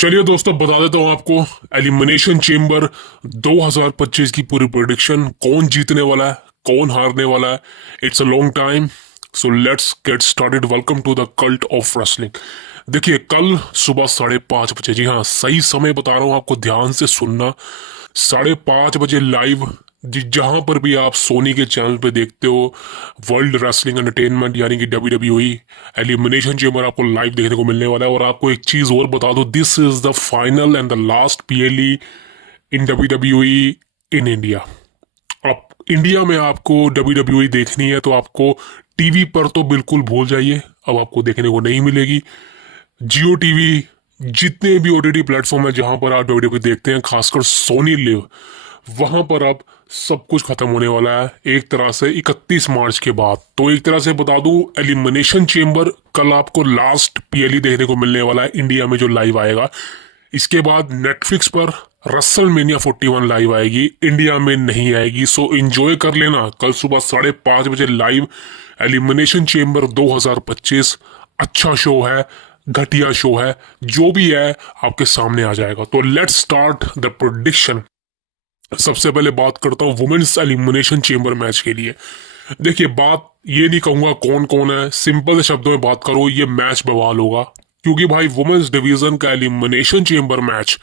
चलिए दोस्तों, बता देता हूँ आपको एलिमिनेशन चेम्बर 2025 की पूरी प्रेडिक्शन। कौन जीतने वाला है, कौन हारने वाला है। It's a long time, so let's get started. Welcome to the cult of wrestling. देखिए, कल सुबह 5:30 बजे, जी हाँ सही समय बता रहा हूँ आपको, ध्यान से सुनना। 5:30 बजे लाइव, जहां पर भी आप सोनी के चैनल पे देखते हो, वर्ल्ड रेसलिंग एंटरटेनमेंट यानी कि WWE एलिमिनेशन चेम्बर आपको लाइव देखने को मिलने वाला है। और आपको एक चीज और बता दो, this is the final and the last PLE in WWE in India. आप इंडिया में आपको WWE देखनी है तो आपको टीवी पर तो बिल्कुल भूल जाइए, अब आपको देखने को नहीं मिलेगी। जियो टीवी, जितने भी OTT प्लेटफॉर्म है जहां पर आप WWE देखते हैं, खासकर सोनी लिव, वहां पर अब सब कुछ खत्म होने वाला है एक तरह से 31 मार्च के बाद। तो एक तरह से बता दूं, एलिमिनेशन चेम्बर कल आपको लास्ट PLE देखने को मिलने वाला है इंडिया में जो लाइव आएगा। इसके बाद नेटफ्लिक्स पर रसलमेनिया 41 लाइव आएगी, इंडिया में नहीं आएगी। सो एंजॉय कर लेना, कल सुबह 5:30 बजे लाइव एलिमिनेशन चेम्बर 2025। अच्छा शो है, घटिया शो है, जो भी है आपके सामने आ जाएगा। तो लेट्स स्टार्ट द प्रेडिक्शन। सबसे पहले बात करता हूँ वुमेन्स एलिमिनेशन चेम्बर मैच के लिए। देखिए, बात ये नहीं कहूंगा कौन कौन है, सिंपल शब्दों में बात करो, ये मैच बवाल होगा। क्योंकि भाई वुमेन्स डिवीजन का एलिमिनेशन चेम्बर मैच,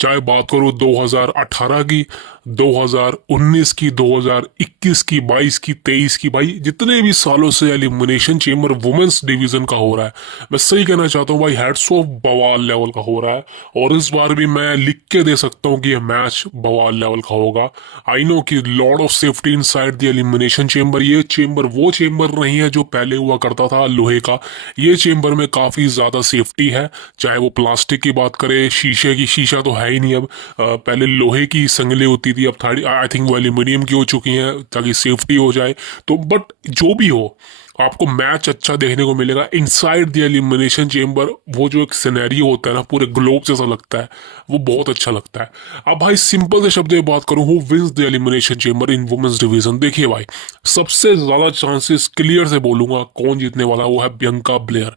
चाहे बात करो 2018 की, 2019 की, 2021 की, 22 की, 23 की, भाई जितने भी सालों से एलिमिनेशन चेम्बर वुमेन्स डिवीजन का हो रहा है, मैं सही कहना चाहता हूँ भाई, हेड्स ऑफ बवाल लेवल का हो रहा है। और इस बार भी मैं लिख के दे सकता हूँ कि यह मैच बवाल लेवल का होगा। आई नो कि Lord of safety in side the elimination chamber, ये चेम्बर वो चेम्बर नहीं है जो पहले हुआ करता था लोहे का। ये चेम्बर में काफी ज्यादा सेफ्टी है, चाहे वो प्लास्टिक की बात करे, शीशे की, शीशा तो है ही नहीं अब। पहले लोहे की संगलें होती थी, अब थर्ड आई थिंक वो एल्यूमिनियम की हो चुकी हैं ताकि सेफ्टी हो जाए। तो बट जो भी हो, आपको मैच अच्छा देखने को मिलेगा इनसाइड द एलिमिनेशन चेम्बर। वो जो एक सिनेरियो होता है ना, पूरे ग्लोब जैसा लगता है, वो बहुत अच्छा लगता है। अब भाई सिंपल से शब्द में बात करूं, who wins the elimination chamber in women's division. देखिए भाई, सबसे ज्यादा चांसेस क्लियर से बोलूंगा कौन जीतने वाला, वो है बियंका ब्लेयर।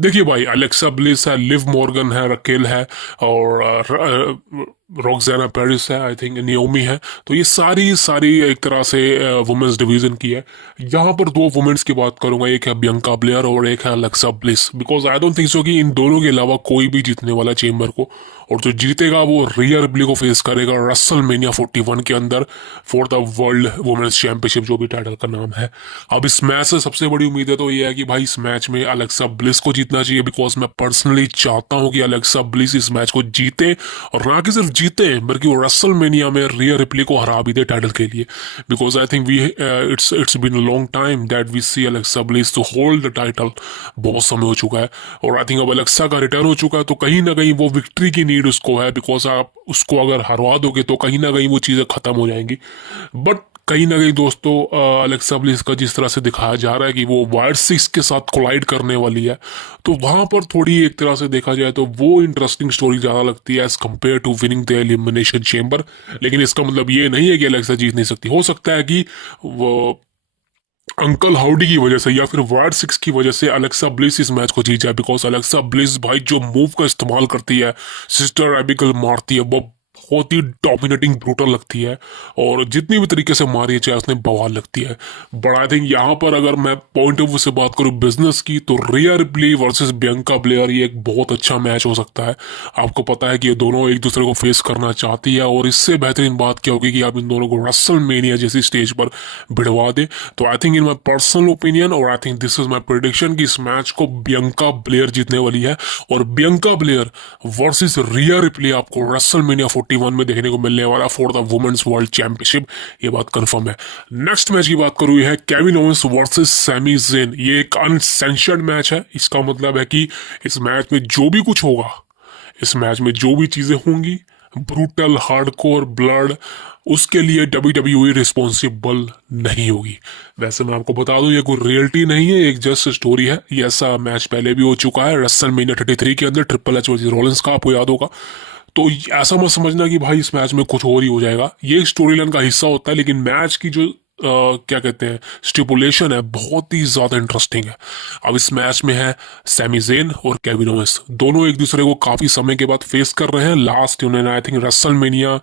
देखिए भाई, अलेक्सा ब्लिस है, लिव मॉर्गन है, रकेल है, और रॉक्साना पेरिस है, आई थिंक नियोमी है। तो ये सारी सारी एक तरह से वुमेन्स डिवीजन की है। यहाँ पर दो वुमेन्स की बात करूंगा, एक है बियंका ब्लेयर और एक है Alexa bliss, because I don't think so कि इन दोनों के अलावा कोई भी जीतने वाला चेम्बर को। और जो जीतेगा वो रिया रिप्ली को फेस करेगा रसलमेनिया 41 के अंदर for the world women's championship, जो भी टाइटल का नाम है। अब इस मैच से सबसे बड़ी उम्मीद है तो ये है कि भाई इस मैच में अलेक्सा ब्लिस को जीतना चाहिए, बिकॉज मैं पर्सनली चाहता हूं कि अलेक्सा ब्लिस इस मैच को जीते, और ना कि सिर्फ जीते बल्कि वो रसलमेनिया में रिया रिप्ली को हरा भी दे टाइटल के लिए। Because I think we it's been a long time that we see Alexa Bliss to hold the title. बहुत समय हो चुका है, और आई थिंक अब अलेक्सा का रिटर्न हो चुका है, तो कहीं ना कहीं वो विक्ट्री की नीड उसको है। बिकॉज आप उसको अगर हरवा दोगे तो कहीं ना कहीं वो चीज़ें खत्म हो जाएंगी। बट कहीं ना कहीं दोस्तों, अलेक्सा ब्लिस का जिस तरह से दिखाया जा रहा है कि वो वायर 6 के साथ कोलाइड करने वाली है, तो वहां पर थोड़ी एक तरह से देखा जाए तो वो इंटरेस्टिंग स्टोरी ज्यादा लगती है as compare to winning the elimination chamber. लेकिन इसका मतलब ये नहीं है कि अलेक्सा जीत नहीं सकती। हो सकता है कि वो अंकल हाउडी की वजह से या फिर वायर 6 की वजह से अलेक्सा ब्लिस इस मैच को जीत जाए। बिकॉज अलेक्सा ब्लिस भाई जो मूव का इस्तेमाल करती है, सिस्टर एबिगल मारती है, वो बहुत ही डोमिनेटिंग ब्रूटल लगती है, और जितनी भी तरीके से मारी है चाहे उसने बवाल लगती है। बट आई थिंक यहाँ पर अगर मैं पॉइंट ऑफ व्यू से बात करूँ बिजनेस की, तो रिया रिप्ली वर्सेस बियंका ब्लेयर ये एक बहुत अच्छा मैच हो सकता है। आपको पता है कि ये दोनों एक दूसरे को फेस करना चाहती है, और इससे बेहतरीन बात क्या होगी कि आप इन दोनों को रसलमेनिया जैसी स्टेज पर भिड़वा दे। तो I think in my personal opinion, और I think this is my prediction, कि इस मैच को बियंका ब्लेयर जीतने वाली है। और Bianca Belair versus Rhea Ripley आपको रसलमेनिया 41 में देखने को मिलने वाला for the women's world championship, ये बात कंफर्म है। नेक्स्ट मैच की बात करूँ, है Kevin Owens versus Sami Zayn. ये एक अनसेंशर्ड मैच है। इसका मतलब है कि इस मैच में जो भी कुछ होगा, इस मैच में जो भी चीजें होंगी, ब्रूटल, हार्डकोर, ब्लड, उसके लिए WWE रिस्पॉन्सिबल नहीं होगी। वैसे मैं आपको बता दूं, ये कोई रियलिटी नहीं है, एक जस्ट स्टोरी है। ये ऐसा मैच पहले भी हो चुका है रसलमेनिया 33 के अंदर, ट्रिपल एच वर्सेस रॉलिंस का, आपको याद होगा। तो ऐसा मत समझना कि भाई इस मैच में कुछ और ही हो जाएगा, ये स्टोरी लाइन का हिस्सा होता है। लेकिन मैच की जो क्या कहते हैं स्टिपुलेशन है, बहुत ही ज्यादा इंटरेस्टिंग है। अब इस मैच में है सैमी ज़ेन और केविन ओवेंस, दोनों एक दूसरे को काफी समय के बाद फेस कर रहे हैं। लास्ट उन्होंने आई थिंक रेसलमेनिया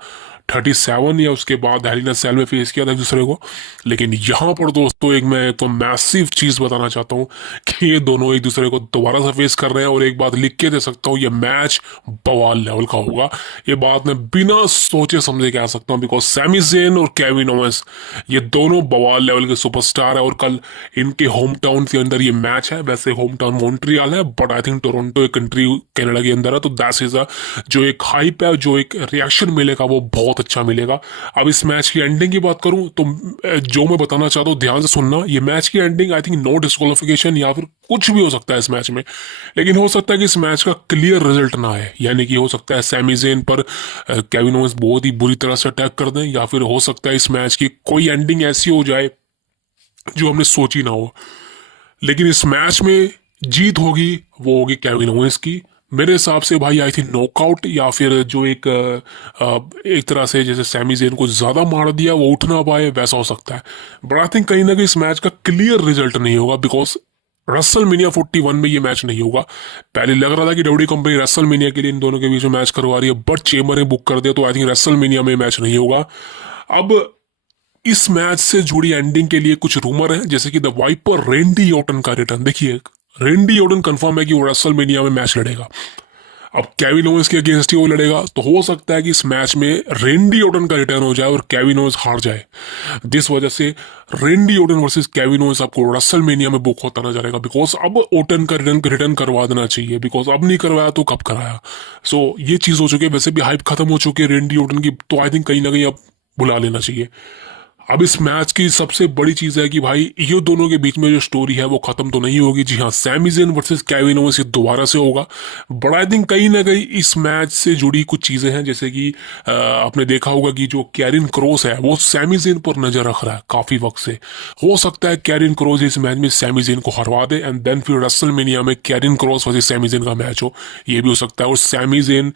37 या उसके बाद हेल इन अ सेल में फेस किया था एक दूसरे को। लेकिन यहाँ पर दोस्तों एक मैं तो मैसिव चीज बताना चाहता हूँ कि ये दोनों एक दूसरे को दोबारा से फेस कर रहे हैं, और एक बात लिख के दे सकता हूँ, ये मैच बवाल लेवल का होगा। ये बात मैं बिना सोचे समझे कह सकता हूँ, बिकॉज सैमी ज़ेन और केविन ओवेंस ये दोनों बवाल लेवल के सुपरस्टार है, और कल इनके होम टाउन के अंदर ये मैच है। वैसे होम टाउन मॉन्ट्रियल है, बट आई थिंक टोरंटो एक कंट्री कनाडा के अंदर है, तो दैट इज अ जो एक हाइप है, जो एक रिएक्शन मिलेगा वो बहुत अच्छा मिलेगा। अब इस मैच की एंडिंग की बात करूं तो जो मैं बताना चाहता हूं ध्यान से सुनना, ये मैच की ending I think no disqualification या फिर कुछ भी हो सकता है इस मैच में। लेकिन हो सकता है कि इस मैच का क्लियर रिजल्ट ना आए, यानी कि हो सकता है सैमी ज़ेन पर केविन ओवेंस बहुत ही बुरी तरह से अटैक कर दें, या फिर हो सकता है इस मैच की कोई एंडिंग ऐसी हो जाए जो हमने सोची ना हो। लेकिन इस मैच में जीत होगी वो होगी केविन ओवेंस की। मेरे हिसाब से भाई आई थिंक नॉकआउट, या फिर जो एक तरह से जैसे सैमी ज़ेन को ज्यादा मार दिया वो उठ ना पाए, वैसा हो सकता है। बट आई थिंक कहीं ना कहीं इस मैच का क्लियर रिजल्ट नहीं होगा, बिकॉज रेसलमेनिया 41 में ये मैच नहीं होगा। पहले लग रहा था कि डब्ल्यूडब्ल्यूई कंपनी रेसलमेनिया के लिए इन दोनों के बीच में मैच करवा रही है, बट चेम्बर ने बुक कर दिया, तो आई थिंक रेसलमेनिया में मैच नहीं होगा। अब इस मैच से जुड़ी एंडिंग के लिए कुछ रूमर है, जैसे कि द वाइपर रेंडी ऑर्टन का रिटर्न। देखिए रेंडी ऑर्टन कंफर्म है कि वो रेसलमेनिया में मैच लड़ेगा। अब केविन ओवेंस के अगेंस्ट ही वो लड़ेगा, तो हो सकता है कि इस मैच में रेंडी ऑर्टन का रिटर्न हो जाए और केविन ओवेंस हार जाए। जिस वजह से रेंडी ऑर्टन वर्सेस केविन ओवेंस आपको रेसलमेनिया में बुक होता नजर आएगा, बिकॉज अब ऑर्टन का रिटर्न करवा देना चाहिए, बिकॉज अब नहीं करवाया तो कब कराया। सो ये चीज हो चुकी है। वैसे भी हाइप खत्म हो चुकी है रेंडी ऑर्टन की, तो आई थिंक कहीं ना कहीं अब बुला लेना चाहिए। अब इस मैच की सबसे बड़ी चीज है कि भाई ये दोनों के बीच में जो स्टोरी है वो खत्म तो नहीं होगी। जी हाँ, Sami Zayn versus Kevin Owens दोबारा से होगा, बट आई थिंक कहीं ना कहीं इस मैच से जुड़ी कुछ चीजें हैं, जैसे कि आपने देखा होगा कि जो कैरिन क्रॉस है वो सैमी ज़ेन पर नजर रख रहा है काफी वक्त से। हो सकता है कैरिन क्रॉस इस मैच में सैमी ज़ेन को हरवा दे, एंड देन फिर रेसलमेनिया में Karrion Kross versus Sami Zayn का मैच हो, ये भी हो सकता है। और सैमी ज़ेन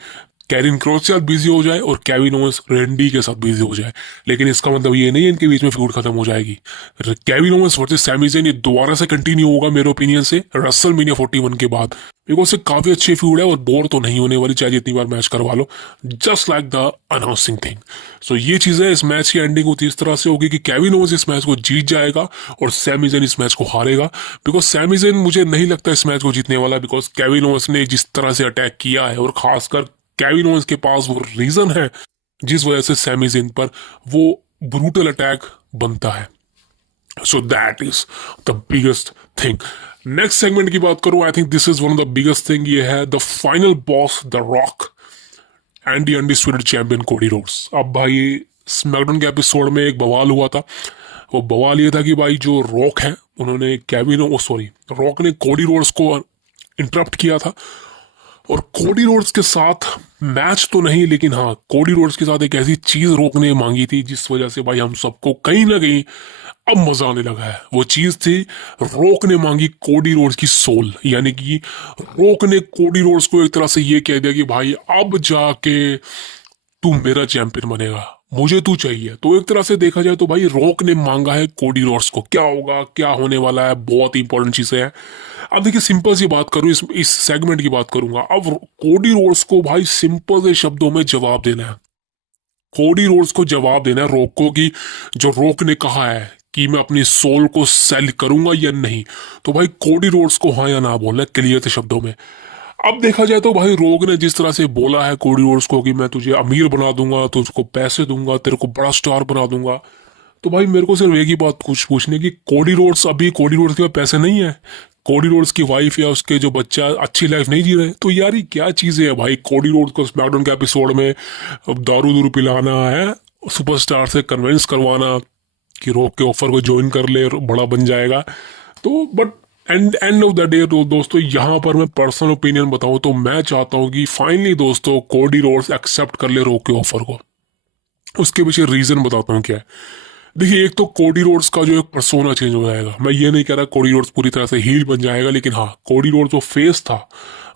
कैरिन क्रॉस के साथ बिजी हो जाए और केविन ओवेंस रेंडी के साथ बिजी हो जाए। लेकिन इसका मतलब ये नहीं है इनके बीच में फ्यूड खत्म हो जाएगी। Kevin Owens versus Sami Zayn ये दोबारा से कंटिन्यू होगा मेरे ओपिनियन से रेसलमेनिया 41 के बाद, बिकॉज काफी अच्छी फ्यूड है और बोर तो नहीं होने वाली, चाहे जितनी बार मैच करवा लो, just like the announcing thing. So ये चीज है, इस मैच की एंडिंग होती इस तरह से होगी कि केविन ओवेंस इस मैच को जीत जाएगा और सैमी ज़ेन इस मैच को हारेगा। बिकॉज सैमी ज़ेन मुझे नहीं लगता इस मैच को जीतने वाला, बिकॉज केविन ओवेंस ने जिस तरह से अटैक किया है, और खासकर केविन ओवेंस के पास वो रीजन है जिस वजह से सैमी ज़ेन पर वो ब्रूटल अटैक बनता है। So that is the biggest thing. Next segment की बात करूं, आई think this is one of the biggest thing. ये है the final boss the rock and the undisputed champion Cody Rhodes. अब भाई स्मैकडाउन के एपिसोड में एक बवाल हुआ था। वो बवाल ये था कि भाई जो रॉक है उन्होंने रॉक ने कोडी रोड्स को इंटरप्ट किया था, और कोडी रोड्स के साथ मैच तो नहीं, लेकिन हाँ कोडी रोड्स के साथ एक ऐसी चीज रॉक ने मांगी थी जिस वजह से भाई हम सबको कहीं ना कहीं अब मजा आने लगा है। वो चीज थी, रॉक ने मांगी कोडी रोड्स की सोल, यानी कि रॉक ने कोडी रोड्स को एक तरह से ये कह दिया कि भाई अब जाके तू मेरा चैंपियन बनेगा, मुझे तू चाहिए। तो एक तरह से देखा जाए तो भाई रॉक ने मांगा है कोडी रोड्स को। क्या होगा, क्या होने वाला है, बहुत ही इंपॉर्टेंट चीजें हैं। अब देखिए सिंपल सी बात करूं, इस सेगमेंट की बात करूंगा। अब कोडी रोड्स को भाई सिंपल से शब्दों में जवाब देना है। कोडी रोड्स को जवाब देना है रॉक को कि जो रॉक ने कहा है कि मैं अपनी सोल को सेल करूंगा या नहीं, तो भाई कोडी रोड्स को हाँ या ना बोलना है क्लियर से शब्दों में। अब देखा जाए तो भाई रोग ने जिस तरह से बोला है कोडी रोड्स को कि मैं तुझे अमीर बना दूंगा, तुझको पैसे दूंगा, तेरे को बड़ा स्टार बना दूंगा, तो भाई मेरे को सिर्फ एक ही बात कुछ पूछने की, कोडी रोड्स अभी कोडी रोड्स के पास पैसे नहीं है, कोडी रोड्स की वाइफ या उसके जो बच्चा अच्छी लाइफ नहीं जी रहे, तो यार ये क्या चीजें है भाई। कोडी रोड्स को स्मैकडाउन के एपिसोड में दारू दूरू पिलाना है, सुपरस्टार से कन्विंस करवाना कि रॉक के ऑफर को ज्वाइन कर ले, बड़ा बन जाएगा। तो but end of the day दोस्तों, यहाँ पर मैं पर्सनल ओपिनियन बताऊं तो मैं चाहता हूं कि फाइनली दोस्तों कोडी रोड्स एक्सेप्ट कर ले रॉक के ऑफर को। उसके पीछे रीजन बताता हूँ क्या है। देखिए एक तो कोडी रोड्स का जो एक पर्सोना चेंज हो जाएगा। मैं ये नहीं कह रहा कोडी रोड्स पूरी तरह से हील बन जाएगा, लेकिन हाँ कोडी रोड्स जो फेस था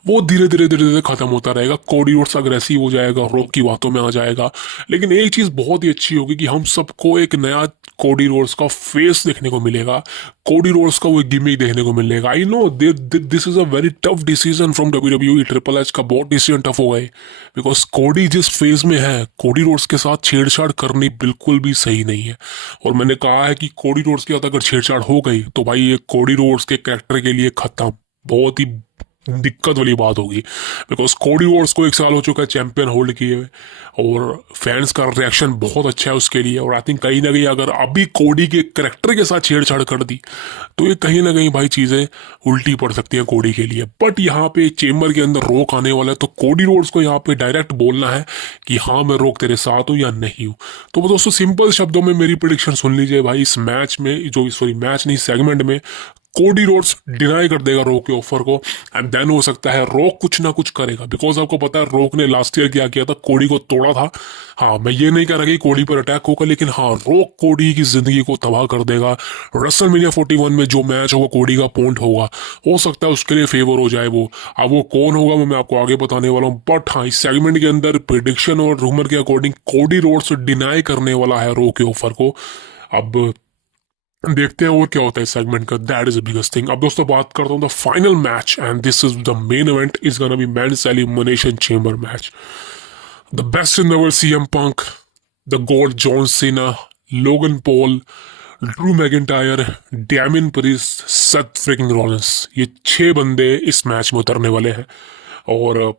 वो धीरे धीरे खत्म होता रहेगा। कोडी रोड्स अग्रेसिव हो जाएगा, रॉक की बातों में आ जाएगा। लेकिन एक चीज बहुत ही अच्छी होगी कि हम सबको एक नया कोडी रोड्स का फेस देखने को मिलेगा, कोडी रोड्स का वो गिमिक देखने को मिलेगा। I know this is a very tough decision from WWE। Triple H का बहुत डिसीजन टफ हो गए, बिकॉज कोडी जिस फेज में है, कोडी रोड्स के साथ छेड़छाड़ करनी बिल्कुल भी सही नहीं है। और मैंने कहा है कि कोडी रोड्स के साथ अगर छेड़छाड़ हो गई तो भाई ये कोडी रोड्स के कैरेक्टर के लिए खत्म, बहुत ही दिक्कत वाली बात होगी। बिकॉज कोडी रोड्स को 1 साल हो चुका है चैंपियन होल्ड किए हुए, और फैंस का रिएक्शन बहुत अच्छा है उसके लिए। और आई थिंक कहीं ना कहीं अगर अभी कोडी के करेक्टर के साथ छेड़छाड़ कर दी तो ये कहीं ना कहीं भाई चीज़ें उल्टी पड़ सकती हैं कोडी के लिए। बट यहाँ पे चेम्बर के अंदर रोक आने वाला है, तो कोडी रोड्स को यहाँ पे डायरेक्ट बोलना है कि हाँ मैं रोक तेरे साथ हूँ या नहीं हूँ। तो दोस्तों सिंपल शब्दों में मेरी प्रिडिक्शन सुन लीजिए भाई। इस मैच में, जो सॉरी मैच नहीं, सेगमेंट में कोडी रोड्स डिनाई कर देगा रॉक के ऑफर को, एंड देन हो सकता है रॉक कुछ ना कुछ करेगा। बिकॉज आपको पता है रॉक ने लास्ट ईयर क्या किया था, कोडी को तोड़ा था। हाँ, मैं ये नहीं कह रहा कि कोडी पर अटैक होगा, लेकिन हाँ रॉक कोडी की जिंदगी को तबाह कर देगा। रेसलमेनिया 41 में जो मैच होगा कोडी का पॉइंट होगा, हो सकता है उसके लिए फेवर हो जाए वो। अब वो कौन होगा वो मैं आपको आगे बताने वाला हूँ। बट हाँ, इस सेगमेंट के अंदर प्रिडिक्शन और रूमर के अकॉर्डिंग कोडी रोड्स डिनाई करने वाला है रॉक के ऑफर को। अब देखते हैं और क्या होता है सेगमेंट का। That is the biggest thing. अब दोस्तों बात करता हूँ the final match, and this is the main event, is gonna be men's elimination chamber match. The best in the world CM Punk, the god John Cena, Logan Paul, Drew McIntyre, Damian Priest, Seth freaking Rollins, ये 6 बंदे इस match में उतरने वाले हैं। और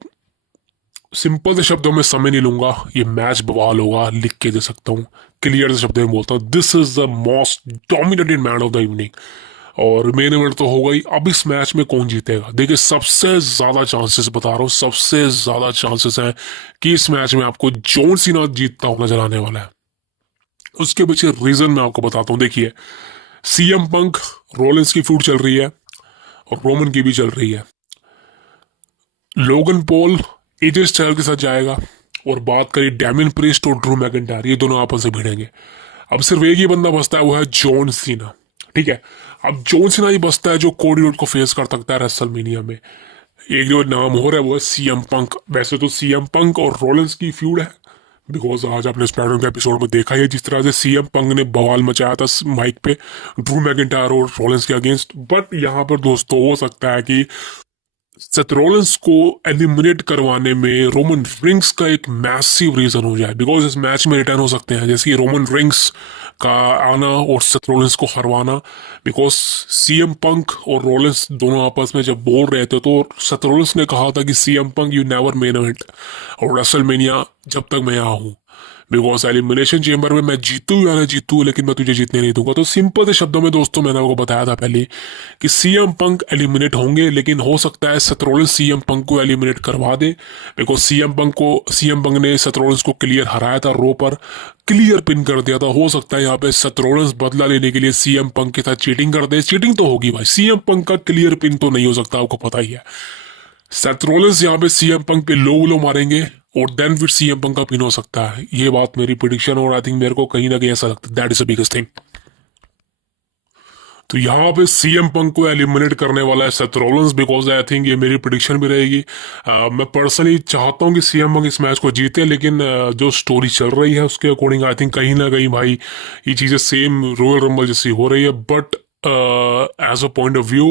simple से शब्दों में समय नहीं लूंगा, ये मैच बवाल होगा, लिख के दे सकता हूँ। क्लियर से शब्दों में बोलता हूँ, this is the most dominated match of the evening. और मेन इवेंट तो होगा ही। अब इस मैच में कौन जीतेगा, देखिए सबसे ज्यादा चांसेस बता रहा हूँ, सबसे ज्यादा चांसेस हैं कि इस मैच में आपको जॉन सीना जीतता हुआ नजर आने वाला है। उसके पीछे रीजन मैं आपको बताता हूँ। देखिए, सीएम पंक रोलिंस की फूड चल रही है और रोमन की भी चल रही है। लोगन पॉल एजे स्टाइल के साथ जाएगा। और बात करिए डैमिन प्रीस्ट और ड्रू मैकिंटायर, ये दोनों आपस में भिड़ेंगे। अब सिर्फ एक ही बंदा बचता है, वो है जॉन सीना। ठीक है, अब जॉन सीना ही बचता है जो कोडी रोड को फेस कर सकता है रेसलमेनिया में। एक जो नाम हो रहा है वो है सीएम पंक। वैसे तो सीएम पंक और रोलेंस की फ्यूड है, बिकॉज आज आपने स्पैडन के एपिसोड में देखा है जिस तरह से सीएम पंक ने बवाल मचाया था माइक पे ड्रू मैकिंटायर और रोलेंस के अगेंस्ट। बट यहाँ पर दोस्तों हो सकता है कि सेथ रॉलिंस को एलिमिनेट करवाने में रोमन रिंग्स का एक मैसिव रीजन हो जाए, बिकॉज इस मैच में रिटर्न हो सकते हैं, जैसे कि रोमन रिंग्स का आना और सेथ रॉलिंस को हरवाना। बिकॉज सीएम पंक और रॉलिंस दोनों आपस में जब बोल रहे थे तो सेथ रॉलिंस ने कहा था कि CM Punk you never main event और रेसलमेनिया जब तक मैं यहाँ हूँ, बिकॉज एलिमिनेशन चेंबर में मैं जीतू या ना जीतू लेकिन मैं तुझे जीतने नहीं दूंगा। तो सिंपल से शब्दों में दोस्तों मैंने आपको बताया था पहले कि सीएम पंक एलिमिनेट होंगे, लेकिन हो सकता है सेथ रॉलिंस सीएम पंक को एलिमिनेट करवा दे। बिकॉज सीएम पंक ने सेथ रॉलिंस को क्लियर हराया था, रो पर क्लियर पिन कर दिया था। हो सकता है यहाँ पे सेथ रॉलिंस बदला लेने के लिए सीएम पंक के साथ चीटिंग कर दे। चीटिंग तो होगी भाई, सीएम पंक का क्लियर पिन तो नहीं हो सकता, आपको पता ही है। सेथ रॉलिंस यहाँ पे सीएम पंक पे लो मारेंगे और देन फिर सीएम पंक का पिन हो सकता है। ये बात मेरी प्रिडिक्शन, और आई थिंक मेरे को कहीं ना कहीं ऐसा लगता है that is the biggest thing. तो यहाँ पे सीएम पंक को एलिमिनेट करने वाला है Seth Rollins, because I think ये मेरी प्रिडिक्शन भी रहेगी। मैं पर्सनली चाहता हूँ कि सीएम पंक इस मैच को जीते, लेकिन जो स्टोरी चल रही है उसके अकॉर्डिंग आई थिंक कहीं ना कहीं भाई ये चीज़ें सेम रॉयल रंबल जैसी हो रही है। But as a point of view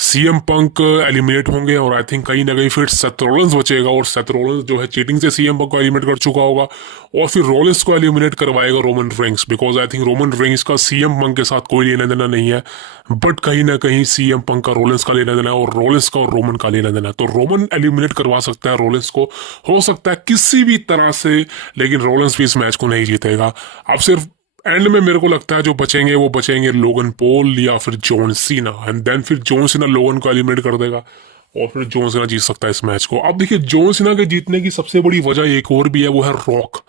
CM Punk eliminate होंगे और आई थिंक कहीं ना कहीं फिर सेथ रॉलिंस बचेगा, और सेथ रॉलिंस जो है चीटिंग से सीएम पंक को एलिमिनेट कर चुका होगा और फिर रॉलिंस को एलिमिनेट करवाएगा Roman rings, because I think Roman rings का सीएम पंक के साथ कोई लेना देना नहीं है। बट कहीं ना कहीं सीएम पंक का रॉलिंस का लेना देना है और रॉलिंस का और रोमन का लेना देना है। तो रोमन एलिमिनेट करवा सकता है रॉलिंस को, हो सकता है किसी भी तरह से, लेकिन रॉलिंस भी इस मैच को नहीं जीतेगा। अब सिर्फ एंड में मेरे को लगता है जो बचेंगे वो बचेंगे लोगन पॉल या फिर जॉन सीना, एंड देन फिर जॉन सीना लोगन को एलिमिनेट कर देगा और फिर जॉन सीना जीत सकता है इस मैच को। अब देखिए जॉन सीना के जीतने की सबसे बड़ी वजह एक और भी है, वो है रॉक।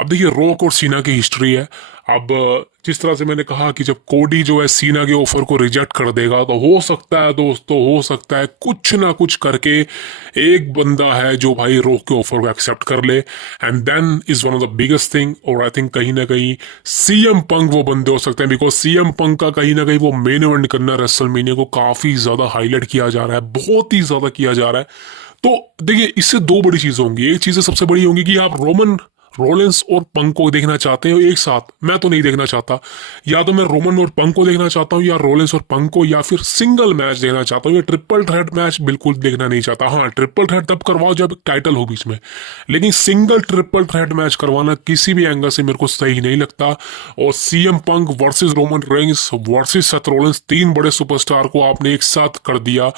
अब देखिए रॉक और सीना की हिस्ट्री है। अब जिस तरह से मैंने कहा कि जब कोडी जो है सीना के ऑफर को रिजेक्ट कर देगा, तो हो सकता है दोस्तों, हो सकता है कुछ ना कुछ करके एक बंदा है जो भाई रॉक के ऑफर को एक्सेप्ट कर ले, and then is one of the biggest thing. और आई थिंक कहीं ना कहीं सीएम पंक वो बंदे हो सकते हैं, बिकॉज सीएम पंक का कहीं ना कहीं वो मेन इवेंट करना रेसलमेनिया को काफी ज्यादा हाईलाइट किया जा रहा है, बहुत ही ज्यादा किया जा रहा है। तो देखिए इससे दो बड़ी चीजें होंगी। एक चीज सबसे बड़ी होंगी कि आप रोमन रोलेंस और पंक को देखना चाहते हो एक साथ, मैं तो नहीं देखना चाहता। या तो मैं रोमन और पंक को देखना चाहता हूँ, या रोलेंस और पंक को, या फिर सिंगल मैच देखना चाहता हूँ। या ट्रिपल थ्रेट मैच बिल्कुल देखना नहीं चाहता। हाँ, ट्रिपल थ्रेट तब करवाओ जब टाइटल हो बीच में, लेकिन सिंगल ट्रिपल थ्रेट मैच करवाना किसी भी एंगल से मेरे को सही नहीं लगता। और CM Punk versus Roman Reigns versus Seth Rollins, तीन बड़े सुपरस्टार को आपने एक साथ कर दिया,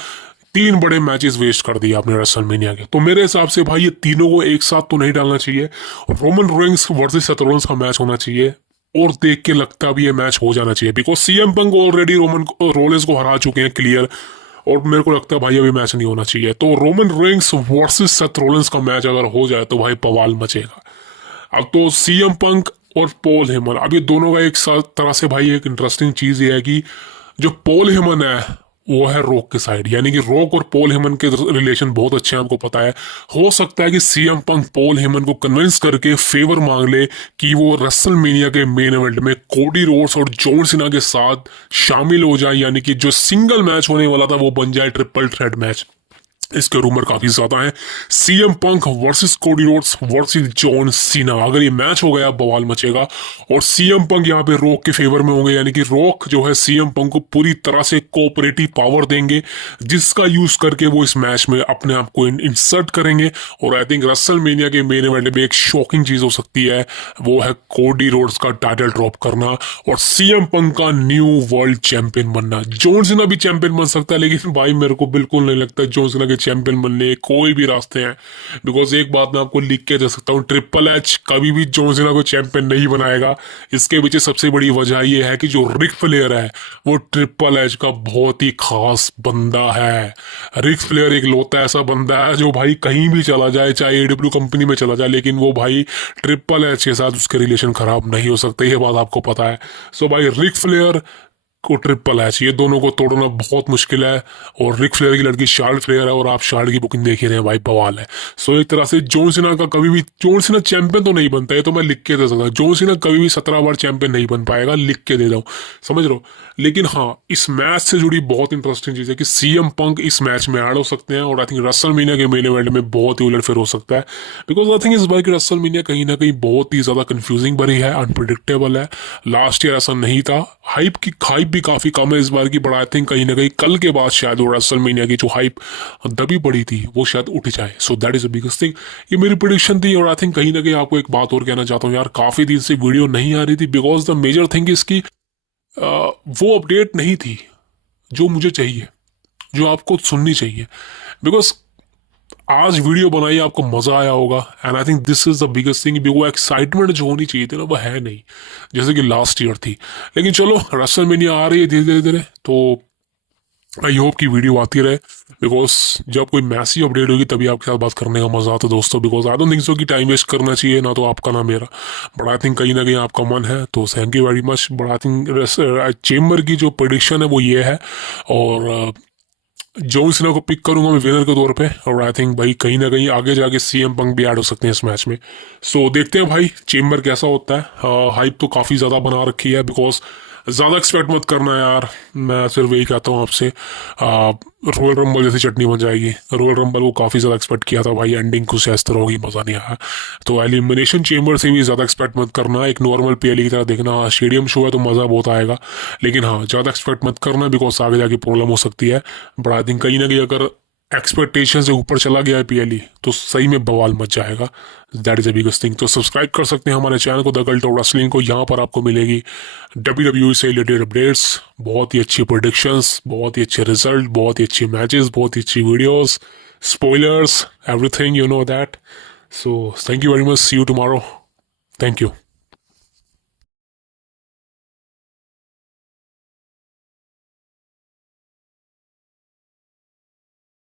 तीन बड़े मैचेस वेस्ट कर दिए आपने रेसलमेनिया के। तो मेरे हिसाब से भाई ये तीनों को एक साथ तो नहीं डालना चाहिए। रोमन रेंस वर्सेस सेथ रोलेंस का मैच होना चाहिए, और देख के लगता भी ये मैच हो जाना चाहिए, because CM Punk already Roman Rollins को हरा चुके हैं क्लियर, और मेरे को लगता है भाई अभी मैच नहीं होना चाहिए। तो रोमन रेंस वर्सेस सेथ रोलेंस का मैच अगर हो जाए तो भाई बवाल मचेगा। अब तो सीएम पंक और पॉल हेमन, अब ये दोनों का एक साथ तरह से भाई एक इंटरेस्टिंग चीज ये है कि जो पॉल हेमन है वो है रॉक के साइड, यानी कि रॉक और पॉल हेमन के रिलेशन बहुत अच्छे हैं, हमको पता है। हो सकता है कि सीएम पंक पॉल हेमन को कन्विंस करके फेवर मांग ले कि वो रेसलमेनिया के मेन इवेंट में कोडी रोड्स और जॉन सीना के साथ शामिल हो जाए, यानी कि जो सिंगल मैच होने वाला था वो बन जाए ट्रिपल थ्रेट मैच। इसके रूमर काफी ज्यादा है। CM Punk versus Cody Rhodes versus John Cena, अगर ये मैच हो गया बवाल मचेगा। और सीएम पंक यहाँ पे रॉक के फेवर में होंगे, यानी कि रॉक जो है सीएम पंक को पूरी तरह से कोऑपरेटिव पावर देंगे, जिसका यूज करके वो इस मैच में अपने आप को इंसर्ट करेंगे। और आई थिंक रेसलमेनिया के मेन इवेंट में एक शॉकिंग चीज हो सकती है, वो है कोडी रोड्स का टाइटल ड्रॉप करना और सीएम पंक का न्यू वर्ल्ड चैंपियन बनना। जॉन सीना भी चैंपियन बन सकता है, लेकिन भाई मेरे को बिल्कुल नहीं लगता जॉन सीना चैंपियन बनने कोई भी रास्ते हैं। बिकॉज एक बात मैं आपको लिख के दे सकता हूँ, ट्रिपल एच कभी भी जॉन सीना को चैंपियन नहीं बनाएगा। इसके पीछे सबसे बड़ी वजह यह है कि जो रिक फ्लेयर है वो ट्रिपल एच का बहुत ही खास बंदा है। रिक फ्लेयर एक लौता ऐसा बंदा है जो भाई कहीं भी चला जाए, चाहे एडब्ल्यू कंपनी में चला जाए, लेकिन वो भाई ट्रिपल एच के साथ उसके रिलेशन खराब नहीं हो सकते, ये बात आपको पता है। सो भाई रिक फ्लेयर को ट्रिपल एच, ये दोनों को तोड़ना बहुत मुश्किल है। और रिक फ्लेयर की लड़की शार्लेट फ्लेयर है, और आप शार्लेट की बुकिंग देख ही रहे हैं भाई, बवाल है। सो एक तरह से जॉन सीना का कभी भी, जॉन सीना चैंपियन तो नहीं बनता है, तो मैं लिख के दे सकता, जॉन सीना कभी भी 17 बार चैंपियन नहीं बन पाएगा, लिख के दे दो, समझ लो। लेकिन हाँ, इस मैच से जुड़ी बहुत इंटरेस्टिंग चीज है कि सीएम पंक इस मैच में ऐड हो सकते हैं, और आई थिंक रेसलमेनिया के मेन इवेंट में बहुत ही उलटफेर हो सकता है। बिकॉज आई थिंक इस बार की रेसलमेनिया कहीं ना कहीं बहुत ही ज्यादा कंफ्यूजिंग भरी है, अनप्रिडिक्टेबल है। लास्ट ईयर ऐसा नहीं था। हाइप भी काफी कम है इस बार की, बट आई थिंक कहीं ना कहीं कल के बाद शायद वो रेसलमेनिया की जो हाइप दबी पड़ी थी वो शायद उठ जाए। So that is the biggest thing. ये मेरी प्रिडिक्शन थी। और आई थिंक कहीं ना कहीं आपको एक बात और कहना चाहता हूँ यार, काफी दिन से वीडियो नहीं आ रही थी, बिकॉज द मेजर थिंग इसकी वो अपडेट नहीं थी जो मुझे चाहिए, जो आपको सुननी चाहिए। बिकॉज आज वीडियो बनाई, आपको मजा आया होगा, and I think this is the biggest thing. वो एक्साइटमेंट जो होनी चाहिए थी ना, वो है नहीं जैसे कि लास्ट ईयर थी। लेकिन चलो, रेसलमेनिया आ रही है धीरे धीरे धीरे, तो आई होप की वीडियो आती रहे। बिकॉज जब कोई मैसी अपडेट होगी तभी आपके साथ बात करने का मजा आता है दोस्तों। Because I don't think so कि टाइम वेस्ट करना चाहिए, ना तो आपका ना मेरा, बट आई थिंक कहीं ना कहीं आपका मन है, तो thank you very much. But I think chamber की जो प्रेडिक्शन है वो ये है, और जॉन सीना को पिक करूंगा मैं विनर के तौर पे। और आई थिंक भाई कहीं ना कहीं आगे जाके सीएम पंक भी ऐड हो सकते हैं इस मैच में। सो देखते हैं भाई चेम्बर कैसा होता है। हाइप तो काफ़ी ज़्यादा बना रखी है, बिकॉज ज़्यादा एक्सपेक्ट मत करना यार, मैं सिर्फ यही कहता हूँ आपसे। रॉयल रंबल जैसी चटनी बन जाएगी। रॉयल रंबल को काफ़ी ज़्यादा एक्सपेक्ट किया था भाई, एंडिंग कुछ इस तरह होगी, मज़ा नहीं आया। तो एलिमिनेशन चेम्बर से भी ज़्यादा एक्सपेक्ट मत करना, एक नॉर्मल पीएलई की तरह देखना। स्टेडियम शो है तो मज़ा बहुत आएगा, लेकिन हाँ ज़्यादा एक्सपेक्ट मत करना, बिकॉज आगे जाके प्रॉब्लम हो सकती है। बट आई थिंक कहीं ना कहीं अगर एक्सपेक्टेशन से ऊपर चला गया है पीएलई तो सही में बवाल मच जाएगा। That is a biggest thing. तो सब्सक्राइब कर सकते हैं हमारे चैनल को, द कल्ट ऑफ रेसलिंग को। यहाँ पर आपको मिलेगी WWE से रिलेटेड अपडेट्स, बहुत ही अच्छी प्रेडिक्शंस, बहुत ही अच्छे रिजल्ट, बहुत ही अच्छी मैचेस, बहुत ही अच्छी videos, spoilers, everything, you know that. So thank you very much, see you tomorrow, thank you.